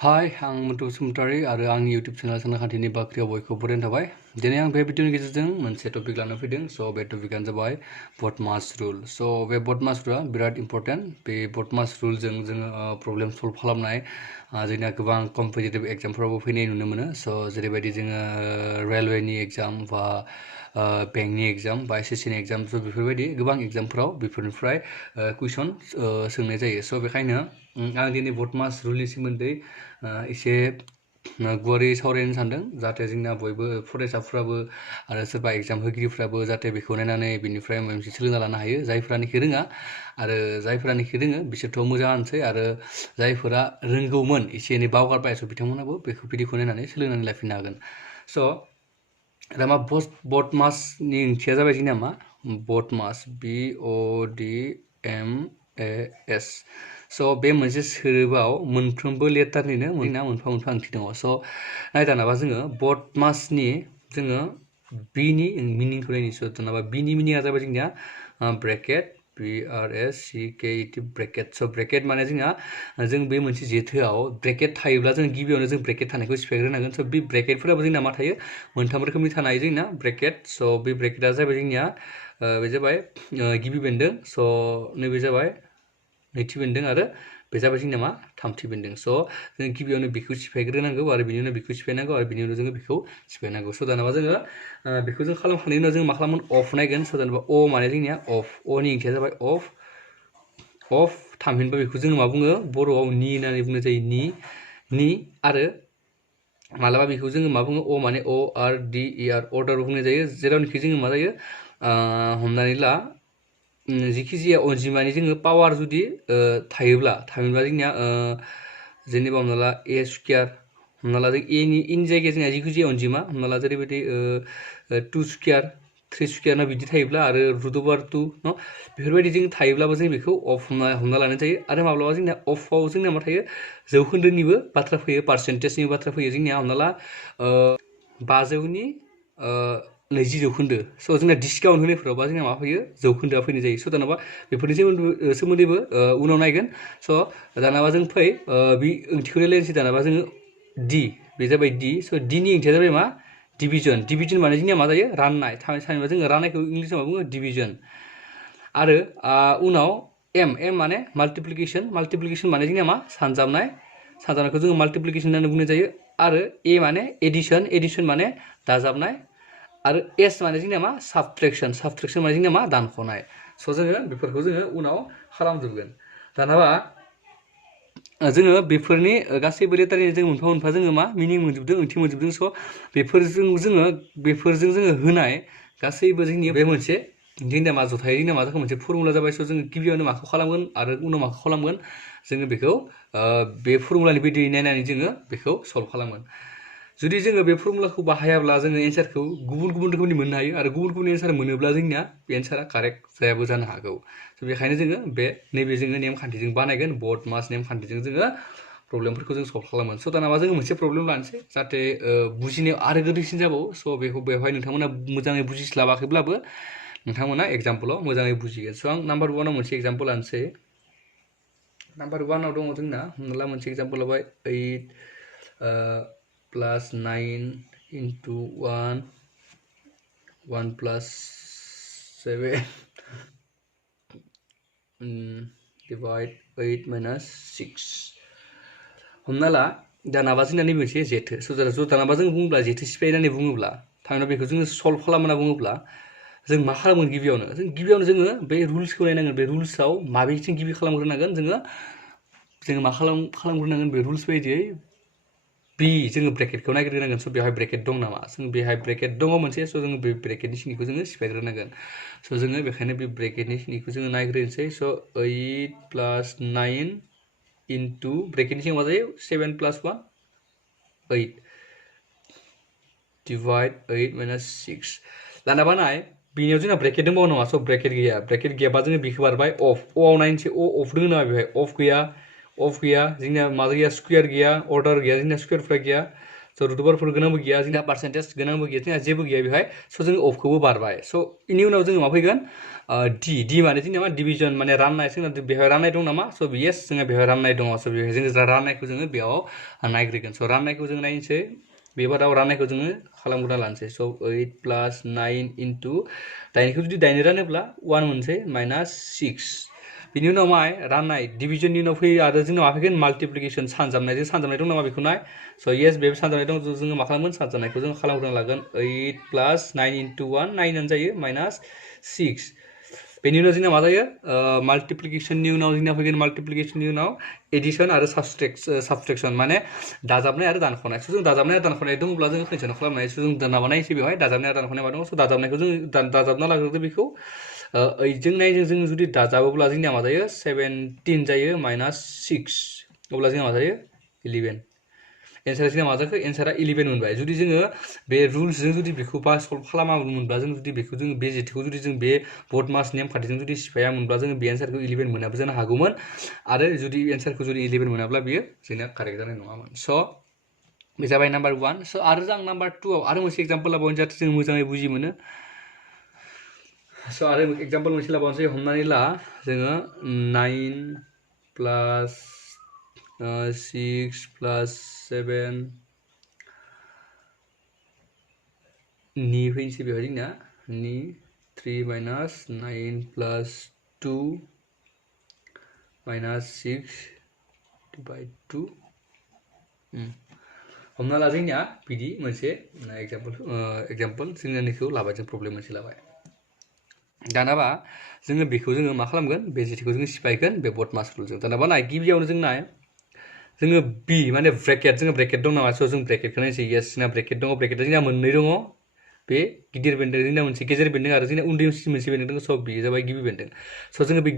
हाय आं मन्टु बसुमतारी आरो आंनि इउटुब चेनेल सानखान्थिनि बाख्रियाव बयखौबो बरायनाय थाबाय। दिनै आं बे भिडिअनि गेजेरजों मोनसे टपिक लाना फैदों। बे टपिकआनो जाबाय बदमास रुल। बे बदमास रुलआ बिराद इम्पर्टेन्ट। बे बदमास रुलजों जोङो प्रब्लेम सल्भ खालामनाय जोंना गोबां कम्पिटिटिभ एग्जामफोरावबो फैनाय नुनो मोनो। जेरैबायदि जोङो रेलवेनि एग्जाम बा बेंकनि एग्जाम बा एसएससिनि एग्जाम बेफोरबायदि गोबां एग्जामफोराव बेफोरनिफ्राय कुइसन सोंनाय जायो। बेखायनो आं दिनै बदमास रुलनि सोमोन्दै एसे गुवारै सावरायनो सानदों, जाहाथे जोंना बयबो फरायसाफ्राबो आरो सोरबा एग्जाम होगिरिफ्राबो जाहाथे बेखौ नायनानै बिनिफ्राय माबा मोनसे सोलोंना लानो हायो। जायफ्रानोखि रोङा आरो जायफ्रानोखि रोङो बिसोरथ' मोजाङानोसै, आरो जायफोरा रोंगौमोन एसे एनै बावगारबाय बिथांमोनाबो बेखौ भिडिअखौ नायनानै सोलोंनानै लाफिननो हागोन। दा मा बदमासनि ओंथिया जाबाय जोंना मा बदमास BODMAS। बे मोनसे सोदोबाव मोनफ्रोमबो लेटारनिनो जोंना मोनफा मोनफा ओंथि दङ। नायदानाबा जोङो बदमासनि जोङो बिनि मिनिंखौ नायनि। दानाबा बिनि मिनिंआ जाबाय जोंनिया ब्रेकेट BRACKET ब्रेकेट। ब्रेकेट माने जोंना जों बे मोनसे जेथोआव ब्रेकेट थायोब्ला जों गिबियावनो जों ब्रेकेट थानायखौ सिफायग्रोनांगोन। बे ब्रेकेटफोराबो जोंना मा थायो, मोनथाम रोखोमनि थानो हायो जोंना ब्रेकेट। बे ब्रेकेटआ जाबाय जोंनिया बे जाबाय गिबि बेन्दों। नैबे जाबाय नैथि बेन्दों आरो बे जाबाय जोंना मा थामथि बेन्दों। जों गिबियावनो बेखौ सिफायग्रोनांगौ आरो बिनि उनाव बेखौ सिफायनांगौ आरो बिनि उनाव जोङो बेखौ सिफायनांगौ। दानाबा जोङो बेखौ जों खालामखांनायनि उनाव जों मा खालामगोन, अफ नायगोन। दानाबा अ माने जोंनिया अफ, अनि ओंथिया जाबाय अफ। थामहिनबा बेखौ जोङो मा बुङो, बर'आव नि होननानै बुंनाय जायो। नि आरो मालाबा बेखौ जोङो मा बुङो, अ माने ORDER अर्डार बुंनाय जायो। जेरावनोखि जोङो मा जायो, हमनानै ला जिखि जाया अनजिमानि जोङो पावार जुदि थायोब्ला, थामहिनबा जोंनिया जेनेबा हमना ला ए स्कुयार, हमना ला जों एनि जायगायाव जोंहा जिखि जाया अनजिमा, हमना ला जेरैबायदि 2 स्कुयार 3 स्कुयार ना बिदि थायोब्ला आरो √2 न बेफोरबायदि जों थायोब्लाबो जों बेखौ अफ हमना लानाय जायो। आरो माब्लाबा जोंनिया अफआव जोंनिया मा थायो, जौखोन्दोनिबो बाथ्रा फैयो, पार्सेन्टेजनिबो बाथ्रा फैयो। जोंनिया हमना ला 500नि 20 जौखोन्दो। जोंना डिसकाउन्ट होनायफोरावबा जोंना मा फैयो, जौखोन्दोआ फैनाय जायो। दानाबा बेफोरनि सोमोन्दैबो उनाव नायगोन। दानाबा जों फै बे ओंथिखौ रायलायनोसै। दानाबा जोङो डि, बे जाबाय डि। डिनि ओंथिया जाबाय मा, डिभिजन। डिभिजन माने जोंनिया मा जायो, राननाय। थामहिनबा जोङो राननायखौ इंलिसाव मा बुङो, डिभिजन। आरो उनाव एम माने माल्टिप्लिकेसन। माल्टिप्लिकेसन माने जोंनिया मा, सानजाबनाय। सानजाबनायखौ जोङो माल्टिप्लिकेसन होननानै बुंनाय जायो। आरो ए माने एडिसन। एडिसन माने दाजाबनाय। आरो एस माने जोंनिया मा, साबट्रेक्सन। साबट्रेक्सन माने जोंनिया मा, दानख'नाय। जोङो बेफोरखौ जोङो उनाव खालामजोबगोन। दानाबा जोङो बेफोरनि गासैबो लेटारनि जों मोनफा मोनफा जोङो मा मिनिं मोनजोबदों, ओंथि मोनजोबदों। बेफोरजों जोङो होनाय गासैबो जोंनि बे मोनसे जोंनिया मा जथायै जोंना मा जाखो, मोनसे फर्मुला जाबाय। जोङो गिबियावनो माखौ खालामगोन आरो उनाव माखौ खालामगोन, जोङो बेखौ बे फर्मुलानि बायदियै नायनानै जोङो बेखौ सल्भ खालामगोन। जुदि जोङो बे फर्मुलाखौ बाहायाब्ला जोङो एन्सारखौ गुबुन गुबुन रोखोमनि मोननो हायो, आरो गुबुन गुबुन एन्सार मोनोब्ला जोंनिया बे एन्सारा कारेक्ट जायाबो जानो हागौ। बेखायनो जोङो नैबे जोङो नेमखान्थिजों बानायगोन, बदमास नेमखान्थिजों जोङो प्रब्लेमफोरखौ जों सल्भ खालामगोन। दानाबा जोङो मोनसे प्रब्लेम लानोसै, जाहाथे बुजिनायाव आरो गोरलैसिन जाबावो। बेवहाय नोंथांमोना मोजाङै बुजिस्लाबाखैब्लाबो नोंथांमोना एग्जाम्पलाव मोजाङै बुजिगोन। आं नाम्बार 1आव मोनसे एग्जाम्पल लानोसै। नाम्बार 1आव दङ जोंना, हमना ला मोनसे एग्जाम्पल लाबाय, 8 + 9 × 1 + 7 divide 8 - 6। हमना ला दानाबा जोंना नैबे मोनसे जेथो। दानाबा जों बुङोब्ला जेथो सिफाय होननानै बुङोब्ला, थारमाने बेखौ जोङो सल्भ खालाम होनना बुङोब्ला जों मा खालामगोन, गिबियावनो जोङो बे रुल्सखौ नायनांगोन। बे रुल्सआव माबेथिं गिबि खालामग्रोनांगोन, जोङो मा खालामग्रोनांगोन, बे रुल्स बायदियै जोङो ब्रेकेटखौ नायग्रोनांगोन। बेवहाय ब्रेकेट दं नामा, जों बेहाय ब्रेकेट दङ मोनसे। जोङो बे ब्रेकेटनि सिंनिखौ जोङो सिफायग्रोनांगोन। जोङो बेखायनो बे ब्रेकेटनि सिंनिखौ जोङो नायग्रोनोसै। 8 + 9 × ब्रेकेटनि सिङाव मा जायो, 7 + 1 8 divide 8 - 6। दानाबा नाय, बेनियाव जोंना ब्रेकेट दंबावो नामा, ब्रेकेट गैया। ब्रेकेट गैयाबा जोङो बेखौ बारबाय अफ। अआव नायनोसै, अफ दङ नामा, बेवहाय अफ गैया। जोंनिया मा गैया, स्कुयार गैया, अर्डार गैया, जोंनिया स्कुयारफ्रा गैया। स' रुट अभारफोर गोनांबो गैया जोंना पार्सेन्टेज गोनांबो गैया जोंना जेबो गैया बेवहाय स' जों अफखौबो बारबाय स' इनि उनाव जोङो मा फैगोन डि माने जोंना मा डिभिजन माने राननाय जोंना बेवहाय राननाय दं नामा स' येस जोंहा बेवहाय राननाय दङ स' बेवहाय जोङो राननायखौ जोङो बेयाव नायग्रोगोन स' राननायखौ जों नायनोसै बेबाराव राननायखौ जोङो खालामग्रोना लानोसै स' 8 + 9 * 9खौ जुदि 9 रानोब्ला 1 मोनसै -6 बिनि उनाव मा राननाय डिभिजननि उनाव फैयो आरो जोंनाव मा फैगोन माल्टिप्लिकेसन सानजाबनायजों सानजाबनाय दं नामा बेखौ नाय स' येस बे सानजाबनाय दं जोङो मा खालामगोन सानजाबनायखौ जों खालामग्रोना लागोन 8 + 9 * 1 9 आनो जायो -6 बेनि उनाव जोंना मा जायो माल्टिप्लिकेसननि उनाव जोंना फैगोन माल्टिप्लिकेसननि उनाव एडिसन आरो साबस्ट्रेक्सन माने दाजाबनाय आरो दानख'नाय स' जों दाजाबनाय आरो दानख'नाय दङब्ला जोङो खनसेनो खालामनो हायो स' जों माबानायसै बेवहाय दाजाबनाय आरो दानख'नाय मा दङ स' दाजाबनायखौ जों दाजाबना लाग्रोदो बेखौ 8जों 9जों जों जुदि दाजाबोब्ला जोंनिया मा जायो 17 जायो -6 अब्ला जोंना मा जायो 11 एन्सारा जोंना मा जाखो एन्सारा 11 मोनबाय जुदि जोङो बे रुल्सजों जुदि बेखौ सल्भ खालामामोनब्ला जों जुदि बेखौ जों बे जेथिखौ जुदि जों बे बर्डमास नेमखान्थिजों जुदि सिफायामोनब्ला जोङो बे एन्सारखौ 11 मोनाबो जानो हागौमोन आरो जुदि एन्सारखौ जुदि 11 मोनाब्ला बियो जोंना कारेक्ट जानाय नङामोन स' बे जाबाय नाम्बार 1 स' आरो जों नाम्बार 2 आव आरो मोनसे एग्जाम्पल लाबावनो जाहाथे जों मोजाङै बुजि मोनो स' आरो एग्जाम्पल मोनसे लाबावनोसै हमनानै ला जोङो 9 + 6 + 7 नि फैनोसै बेवहाय जोंना नि 3 - 9 + 2 -6 / 2 हमना ला जोंनिया बिदि मोनसे एग्जाम्पल जोंनिखौ लाबाय जों प्रब्लेम मोनसे लाबाय दानाबा जोङो बेखौ जोङो मा खालामगोन बे जेथिखौ जोङो सिफायगोन बे बर्डमास रुलजों दानाबा नाय गिबियावनो जों नाय जोङो बि माने जोङो ब्रेकेट दं नामा स' जों ब्रेकेटखौ नायसै येस जोंना ब्रेकेट दङ ब्रेकेटा जोंना मोननै दङ बे गिदिर बेन्दों जोंना मोनसे गेजेर बेन्दों आरो जोंना उन्दै मोनसे बेन्दों दङ स' बेयो जाबाय गिबि बेन्दों स' जोङो बे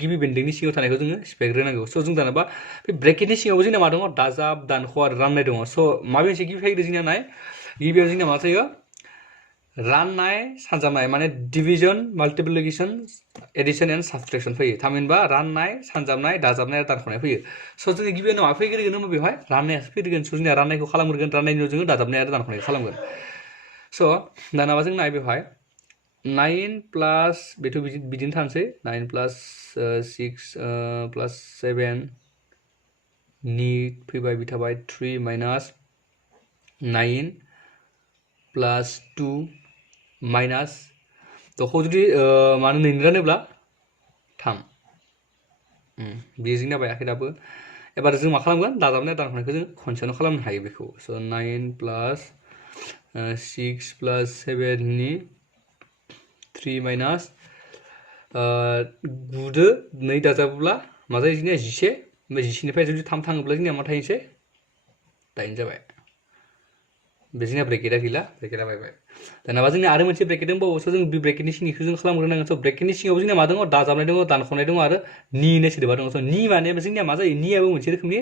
गिबि बेन्दोंनि सिङाव थानायखौ जोङो सिफायग्रोनांगौ स' जों दानाबा बे ब्रेकेटनि सिङावबो जोंना मा दङ दाजाब दानख' आरो राननाय दङ स' माबे मोनसे गिबि फैग्रो जोंना नाय गिबियाव जोंना मा जायो राननाय सानजाबनाय माने डिभिजन माल्टिप्लिकेसन एडिसन एन्ड साबस्ट्रेक्सन फैयो थामहिनबा राननाय सानजाबनाय दाजाबनाय आरो दानख'नाय फैयो स' जोङो गिबियाव मा फैग्रोगोन होनबा बेवहाय राननायासो फैग्रोगोन स' जोंना राननायखौ खालामग्रोगोन राननायनि उनाव जोङो दाजाबनाय आरो दानख'नायखौ खालामगोन स' दानाबा जों नाय बेवहाय 9 + बेथ' बिदिनो थानोसै 9 + 6 + 7 नि फैबाय बि थाबाय 3 - 9 + 2 - द'खौ जुदि मानो 2 रानोब्ला 3 बेयो जोंना बायाखै दाबो एबार जों मा खालामगोन दाजाबनाय दानख'नायखौ जों खनसेयावनो खालामनो हायो बेखौ स' 9 + 6 + 7 नि 3 - 9 2 दाजाबोब्ला मा जायो जोंनिया 11 ओमफ्राय 11निफ्राय जुदि 3 थाङोब्ला जोंनिया मा थाहैनोसै 8 जाबाय बे जोंना ब्रेकेटा गैला ब्रेकेटा बायबाय दानाबा जोंना आरो मोनसे ब्रेकेट दंबावो स' जों बे ब्रेकेटनि सिंनिखौ जों खालामग्रोनांगोन स' ब्रेकेटनि सिङावबो जोंना मा दङ दाजाबनाय दङ दानख'नाय दङ आरो नि होननाय सोदोबा दङ स' नि माने जोंनिया मा जायो नियाबो मोनसे रोखोमनि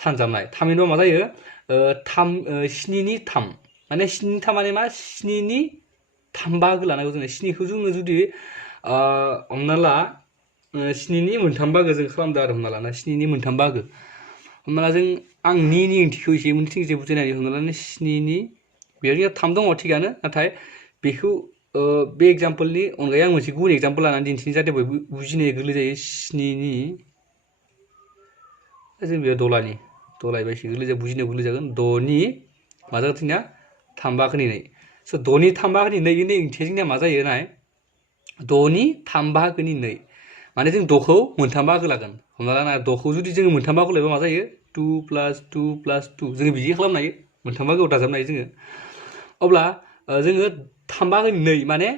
सानजाबनाय थामहिनबा मा जायो 7नि 3 माने 7नि 3 माने मा 7नि 3 बाहागो लानांगौ जोङो 7खौ जोङो जुदि हमना ला 7नि 3 बाहागो जों खालामदो आरो हमना लाना 7नि 3 बाहागो हमना ला जों आं निनि ओंथिखौ एसे मोनसे बुजायनानै हमना ला 7नि बेयाव जोंहा 3 दङ थिगानो नाथाय बेखौ बे एग्जाम्पलनि अनगायै आं मोनसे गुबुन एग्जाम्पल लानानै दिन्थिनो जाहाथे बयबो बुजिनो गोरलै जायो 7नि जों बेयाव दलायबा एसे गोरलै जायो बुजिनो गोरलै जागोन 6नि मा जागोन जोंनिया 3 बाहागोनि 2 स' 6नि 3 बाहागोनि 2 नि ओंथिया जोंनिया मा जायो नाय 6नि 3 बाहागोनि 2 माने जों 6खौ मोनथाम बाहागो लागोन हमना ला 6खौ जुदि जोङो मोनथाम बाहागो लायोबा मा जायो 2 + 2 + 2 जोङो बिदि खालामनो हायो मोनथाम बाहागोआव दाजाबनो हायो जोङो अब्ला जोङो 3 बाहागोनि 2 माने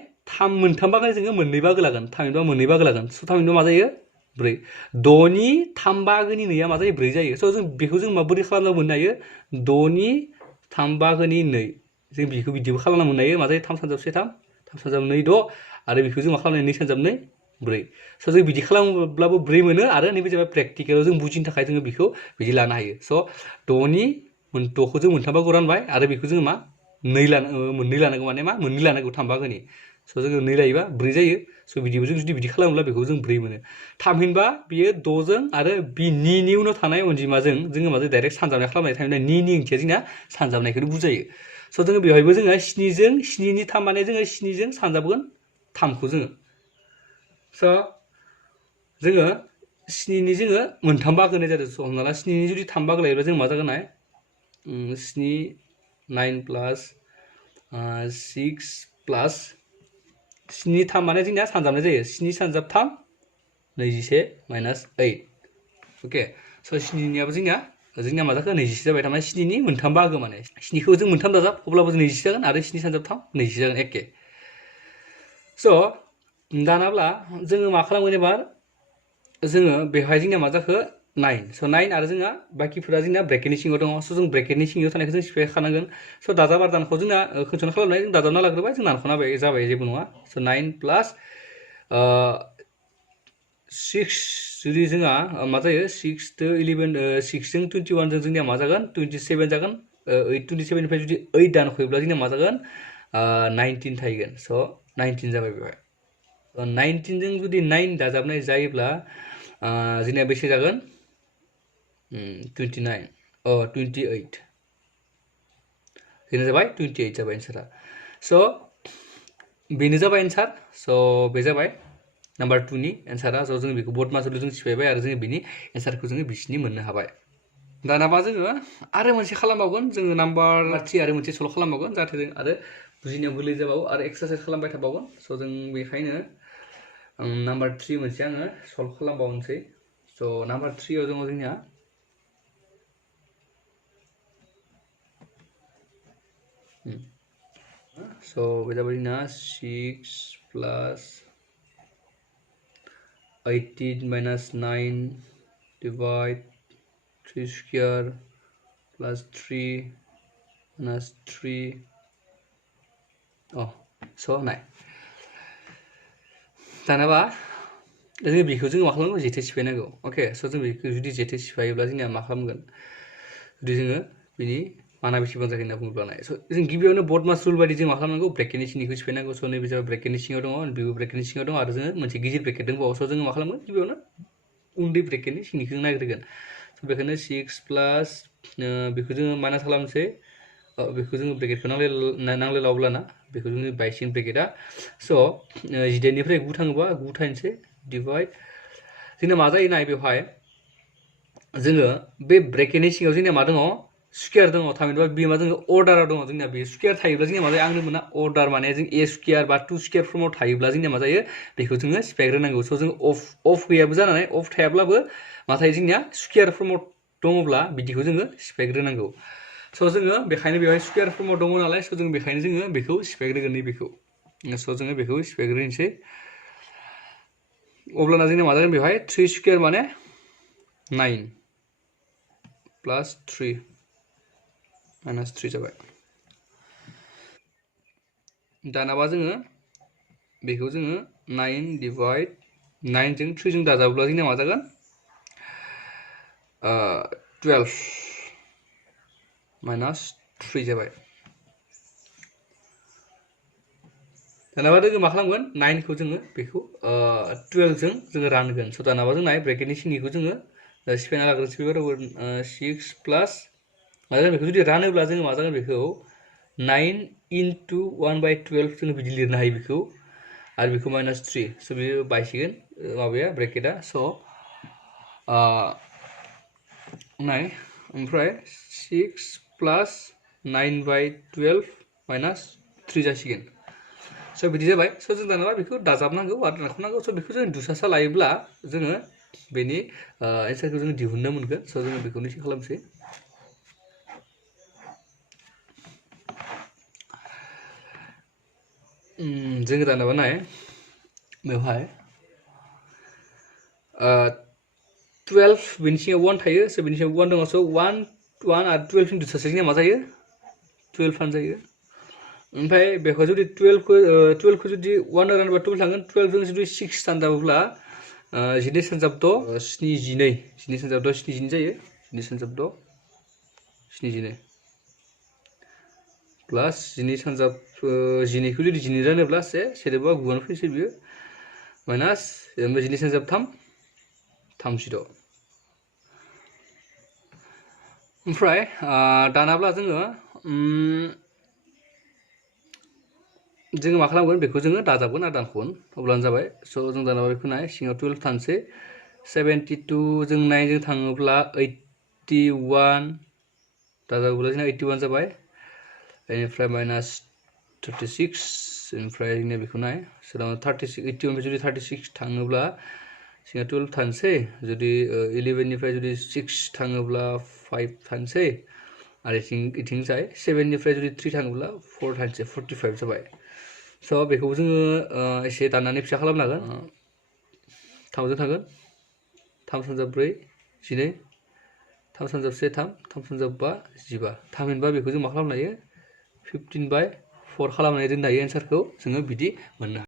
मोनथाम बाहागोनि जोङो मोननै बाहागो लागोन थामहिनबा मोननै बाहागो लागोन स' थामहिनबा मा जायो 4 6नि 3 बाहागोनि 2आ मा जायो 4 जायो स' जों बेखौ जों माबोरै खालामना मोननो हायो 6नि 3 बाहागोनि 2 जों बेखौ बिदिबो खालामना मोननो हायो मा जायो 3 × 3 = 3 3 × 2 = 6 आरो बेखौ जों मा खालामनो 2 × 2 = 4 स' जों बिदि खालामोब्लाबो 4 मोनो आरो नैबे जाबाय प्रेक्टिकेलाव जों बुजिनो थाखाय जोङो बेखौ बिदि लानो हायो स' 6खौ जों मोनथाम बाहागोआव रानबाय आरो बेखौ जोङो मा मोननै लानांगौ माने मा मोननै लानांगौ 3 बाहागोनि स' जोङो 2 लायोबा 4 जायो स' बिदिबो जों जुदि बिदि खालामोब्ला बेखौ जों 4 मोनो थामहिनबा बियो 6 जों आरो बि नि उनाव थानाय अनजिमाजों जोङो माजों डाइरेक्ट सानजाबनाय खालामनाय थामहिनबा नि ओंथिया जोंना सानजाबनायखौनो बुजायो स' जोङो बेवहायबो जोङो 7 जों 7 नि 3 माने जोङो 7 जों सानजाबगोन 3खौ जोङो स' जोङो 7 नि जोङो मोनथाम बाहागो होनाय जादों स' हमना ला 7 नि जुदि 3 बाहागो लायोब्ला जों मा जागोन 7 9 प्लास 6 प्लास 7 3 माने जोंनिया सानजाबनाय जायो 7 सानजाब 3 21 माइनास 8 अके स' 7 नियाबो जोंनिया मा जाखो 21 जाबाय थारमाने 7 नि मोनथाम बाहागो माने 7 खौ जों मोनथाम दाजाब अब्लाबो जों 21 जागोन आरो 7 सानजाब 3 21 जागोन एके स' दानाब्ला जोङो मा खालामगोन एबार जोङो बेवहाय जोंनिया मा जाखो 9 स' 9 आरो जोंना बाखिफोरा जोंना ब्रेकेटनि सिङाव दङ स' जों ब्रेकेटनि सिङाव थानायखौ जों सिफाय खानांगोन स' दाजाब आरो दानखौ जोंना खोनसेनो खालामनाय जों दाजाबना लाग्रोबाय जों दानख'ना जाबाय जेबो नङा स' 9 प्लास 6 जुदि जोंहा मा जायो 6 to 11 6 जों 21 जों जोंनिया मा जागोन 27 जागोन 8 27 निफ्राय जुदि 8 दानख'योब्ला जोंनिया मा जागोन 19 थाहैगोन स' 19 जाबाय बेवहाय 19 जों जुदि 9 दाजाबनाय जायोब्ला जोंनिया बेसे जागोन 29 28 जोंना जाबाय 28 जाबाय एन्सारा स' बेनो जाबाय एन्सार स' बे जाबाय नाम्बार 2 नि एन्सारा स' जों बेखौ बर्ड मासुलजों जों सिफायबाय आरो जोङो बिनि एन्सारखौ जोङो बिसिनि मोननो हाबाय दानाबा जोङो आरो मोनसे खालामबावगोन जोङो नाम्बार 3 आरो मोनसे सल्भ खालामबावगोन जाहाथे जों आरो बुजिनायाव गोरलै जाबावो आरो एक्सारसाइज खालामबाय थाबावगोन स' जों बेखायनो नाम्बार 3 मोनसे आङो सल्भ खालामबावनोसै स' नाम्बार 3 आव दङ जोंनिया स' बे जाबाय जोंना 6 प्लास 18 minus 9 divide 3 square plus 3 minus 3 so 9 दानाबा जोङो बेखौ जोङो मा खालामनांगौ जेथे सिफायनांगौ अके स' जों बेखौ जुदि जेथे सिफायोब्ला जोंनिया मा खालामगोन जुदि जोङो बिनि माना बेसेबां जागोन होनना बुङोब्ला नाय स' जों गिबियावनो बर्ड मास रुल बायदि जों मा खालामनांगौ ब्रेकेटनि सिंनिखौ सिफायनांगौ स' नैबे जाबाय ब्रेकेटनि सिङाव दङ बेबो ब्रेकेटनि सिङाव दङ आरो जोङो मोनसे गिदिर ब्रेकेट दंबावो स' जोङो मा खालामगोन गिबियावनो उन्दै ब्रेकेटनि सिंनिखौ नागिरगोन स' बेखायनो 6 प्लास बेखौ जोङो माइनास खालामनोसै बेखौ जोङो ब्रेकेटखौ नांलायलावब्लाना बेखौ जोङो बायसिगोन ब्रेकेटआ स' 18 निफ्राय 9 थाङोबा 9 थाइनसै डिभाइड जोंना मा जायो नाय बेवहाय जोङो बे ब्रेकेटनि सिङाव जोंनिया मा दङ स्कुवेर दङ थामहिनबा बे मा जोङो अर्डाराव दङ जोंनिया बे स्कुवेर थायोब्ला जोंनिया मा जायो आंनो मोना अर्डार माने जों ए स्कुवेर बा 2 स्कुवेर फर्माव थायोब्ला जोंनिया मा जायो बेखौ जोङो सिफायग्रोनांगौ स' जों अफ गैयाबो जानानै अफ थायाब्लाबो मा थायो जोंनिया स्कुवेर फर्माव दङब्ला बिदिखौ जोङो सिफायग्रोनांगौ स' जोङो बेखायनो बेवहाय स्कुवेर फर्माव दङ नालाय स' जों बेखायनो जोङो बेखौ सिफायग्रोगोन नैबेखौ स' जोङो बेखौ सिफायग्रोनोसै अब्लाना जोंना मा जागोन बेवहाय 3 स्कुवेर माने 9 प्लास 3 माइनास 3 जाबाय दानाबा जोङो बेखौ जोङो 9 डिभाइड 9 जों 3 जों दाजाबोब्ला जोंना मा जागोन 12 माइनास 3 जाबाय दानाबा जोङो मा खालामगोन 9 खौ जोङो बेखौ 12 जों जोङो रानगोन स' दानाबा जों नाय ब्रेकेटनि सिंनिखौ जोङो सिफायना लाग्रोनोसै बेयाव 6 प्लास मा जागोन बेखौ जुदि रानोब्ला जोङो मा जागोन बेखौ 9 into 1/12 जोङो बिदि लिरनो हायो बेखौ आरो बेखौ माइनास 3 स' बेयो बायसिगोन माबाया ब्रेकेटआ स' नाय ओमफ्राय 6 प्लास 9/12 माइनास 3 जासिगोन स' बिदि जाबाय स' जों दानाबा बेखौ दाजाबनांगौ आरो दानख'नांगौ स' बेखौ जों दुसासा लायोब्ला जोङो बेनि एन्सारखौ जोङो दिहुननो मोनगोन स' जोङो बेखौनो एसे खालामसै जोङो दानाबा नाय बेवहाय 12 बेनि सिङाव 1 थायो स' बेनि सिङाव 1 दङ स' 1 आरो 12 जों दुसासे जोंनिया मा जायो 12 आनो जायो ओमफ्राय बेखौ जुदि 12 खौ जुदि 1 रानोबा 12 थांगोन 12 जों जुदि 6 सानजाबोब्ला 12 सानजाब 6 72 12 सानजाब 6 72 जायो 12 सानजाब 6 72 प्लास जिनै सानजाब जिनैखौ जुदि जिनै रानोब्ला सोदोबा गुआनो फैसै बियो माइनास ओमफ्राय जिनै सानजाब 3 36 ओमफ्राय दानाब्ला जोङो मा खालामगोन बेखौ जोङो दाजाबगोन आरो दानख'गोन अब्लानो जाबाय स' जों दानाबा बेखौ नाय सिङाव 12 थानोसै 72 जों नायनो थाङोब्ला 81 दाजाबोब्ला जोंना 81 जाबाय बेनिफ्राय माइनास 36 ओमफ्राय जोंनिया बेखौ नाय सोराव 36 81 जुदि 36 थाङोब्ला सिङा 12 थानोसै जुदि 11 निफ्राय जुदि 6 थाङोब्ला 5 थानोसै आरो इथिं जाय 7 निफ्राय जुदि 3 थाङोब्ला 4 थानोसै 45 जाबाय स' बेखौ जोङो एसे दाननानै फिसा खालामनो हागोन 3जों थागोन 3 सानजाब 4 12 3 सानजाब 1 3 3 सानजाब 5 15 थामहिनबा बेखौ जों मा खालामनो हायो 15/4 खालामनानै दोननो हायो एन्सारखौ जोङो बिदि मोननो हायो